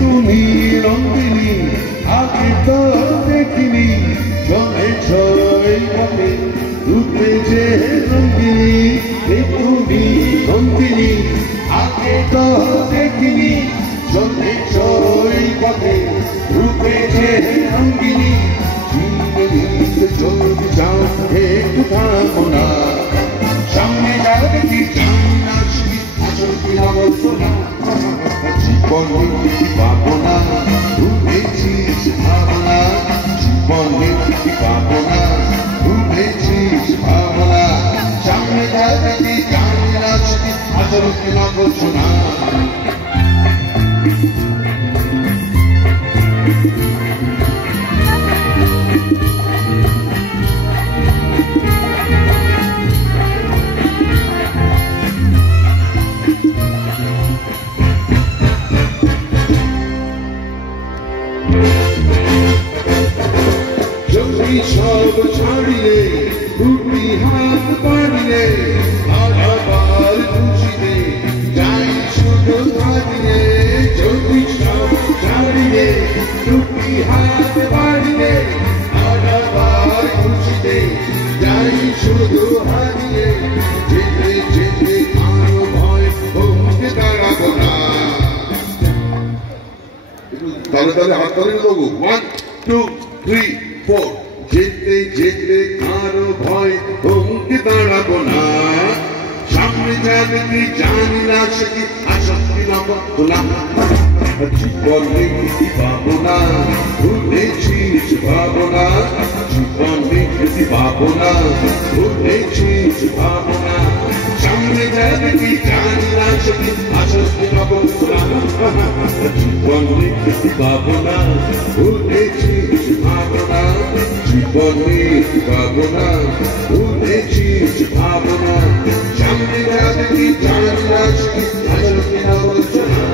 তুমি রঙ্গিনী আগে তো দেখিনি চলেছ এই পথে রূপে যে রঙ্গিনী তুমি রঙ্গিনী আগে তো দেখিনি চলেছ এই পথে রূপে যে রঙ্গিনী চলতে যাও একটু থামো না সামনে যাও দেখি আসল কিনা বলতো না জীবনে পাবো না ভুলেছিস ভাবনা জীবনে পাবো না ভুলেছিস ভাবনা সামনে যাবে জানি না আসল কিনা বলছো না সব ছাড়িয়ে দুটি হাত বাড়িয়ে আবার খুশিতে যাই শুধু ভাবিয়ে যদি সব ছাড়িয়ে দুটি হাত বাড়িয়ে আবার খুশিতে যাই শুধু হারিয়ে যেতে যেতে আরো ভয় কমতে দাঁড়াবো না তাহলে তাহলে হাত ধরে দেবো 1 2 3 4 যেতে যেতে কারো ভয় কমতে দাঁড়াবো না সামনে যাবে কি জানি না সে কি আসক্তি না বলতো না জীবনে কি পাবো না ভুলেছিস ভাবো না জীবনে কি পাবো না ভুলেছিস ভাবো না সামনে যাবে কি জানি না সে কি আসক্তি না বলতো না জীবনে কি পাবো না ভুলেছিস ভাবো না জীবনে পাবো না ভুলেছিস ভাবো না সামনে যাবে কি জানি না আসল কিনা বলছো না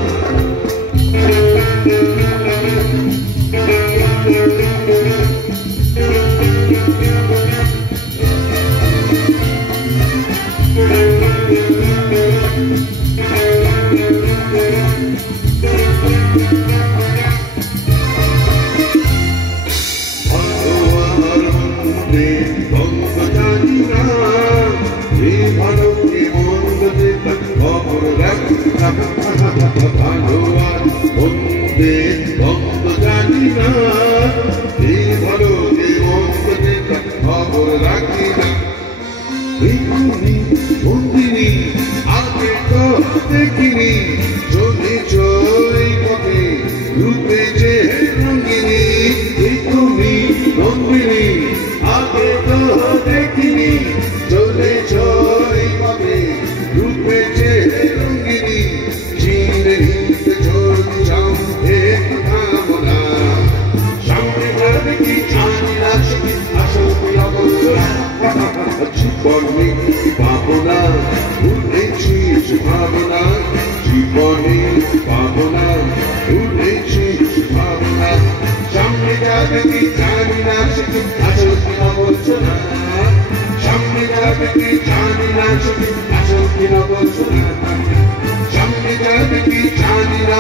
জীবনে পাবো না ভুলেছিস ভাবনা জীবনে পাবো না ভুলেছিস ভাবনা সামনে যাবে কি জানি না আসল কিনা বলছো না সামনে যাবে কি জানি না আসল কিনা বলছো না সামনে যাবে কি জানি না